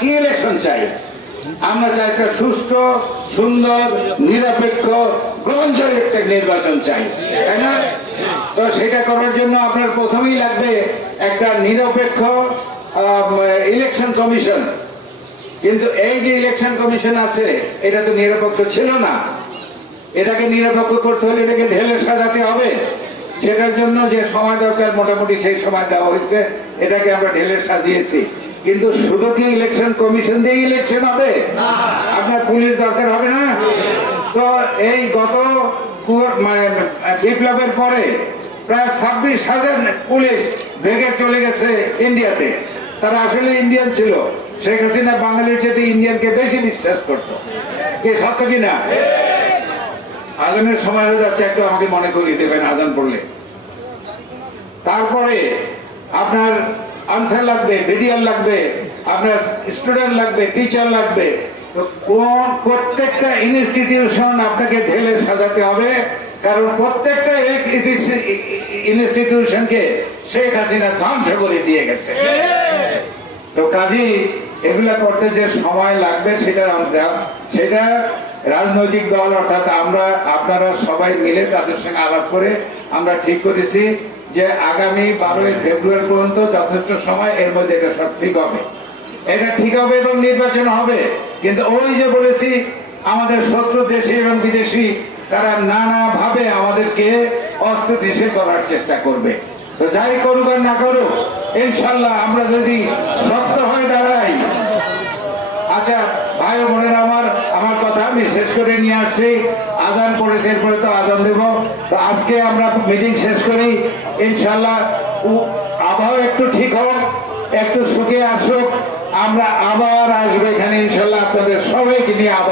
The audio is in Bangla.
কি ইলেকশন চাই? আমরা চাই একটা সুস্থ, সুন্দর, নিরপেক্ষ, গ্রহণযোগ্য একটা নির্বাচন চাই, তাই না? তো সেটা করার জন্য আপনার প্রথমেই লাগবে একটা নিরপেক্ষ ইলেকশন কমিশন। কিন্তু এই যে ইলেকশন কমিশন আছে, এটা তো নিরপেক্ষ ছিল না। এটাকে নিরপেক্ষ করতে হলে এটাকে ঢেলে সাজাতে হবে। সেটার জন্য যে সময় দরকার মোটামুটি সেই সময় দেওয়া হয়েছে, এটাকে আমরা ঢেলে সাজিয়েছি। কিন্তু শুধু কি ইলেকশন কমিশন দিয়ে ইলেকশন হবে? আপনার পুলিশ দরকার হবে না? তো এই গত বিপ্লবের পরে প্রায় 26,000 পুলিশ ভেগে চলে গেছে ইন্ডিয়াতে। তারা আসলে ইন্ডিয়ান ছিল। শেখ হাসিনা বাঙালির চেয়ে ইন্ডিয়ানকে বেশি বিশ্বাস করতো। কি সত্য কিনা? আজানের সময় হয়ে যাচ্ছে, একটু আমাকে মনে করিয়ে দেবেন আজান পড়লে। তারপরে আপনার আনসার লাগবে, বিডিআর লাগবে, আপনার স্টুডেন্ট লাগবে, টিচার লাগবে। তো প্রত্যেকটা ইনস্টিটিউশন আপনাকে ঢেলে সাজাতে হবে, কারণ প্রত্যেকটা ইনস্টিটিউশনকে শেখ হাসিনা ধ্বংস করে দিয়ে গেছে। তো কাজী এগুলা করতে যে সময় লাগবে সেটা রাজনৈতিক দল অর্থাৎ আমরা, আপনারা সবাই মিলে তাদের সঙ্গে আলাপ করে আমরা ঠিক করেছি যে আগামী 12 ফেব্রুয়ারি পর্যন্ত যথেষ্ট সময়, এর মধ্যে এটা সব ঠিক হবে। এটা ঠিক হবে এবং নির্বাচন হবে। কিন্তু ওই যে বলেছি, আমাদের শত্রু দেশি এবং বিদেশি তারা নানাভাবে আমাদেরকে অস্থিতিশীল করার চেষ্টা করবে। তো যাই করুক আর না করুক, ইনশাল্লাহ আমরা যদি শক্ত হয়ে দাঁড়াই। আচ্ছা ভাই ও বোনেরা, আমার কথা আমি শেষ করে নিয়ে আসছি। আজান পড়েছে, এরপরে তো আজান দেব। তো আজকে আমরা মিটিং শেষ করি। ইনশাল্লাহ আবহাওয়া একটু ঠিক হোক, একটু সুখে আসুক, আমরা আবার আসবো এখানে ইনশাল্লাহ আপনাদের সবাইকে নিয়ে আবার।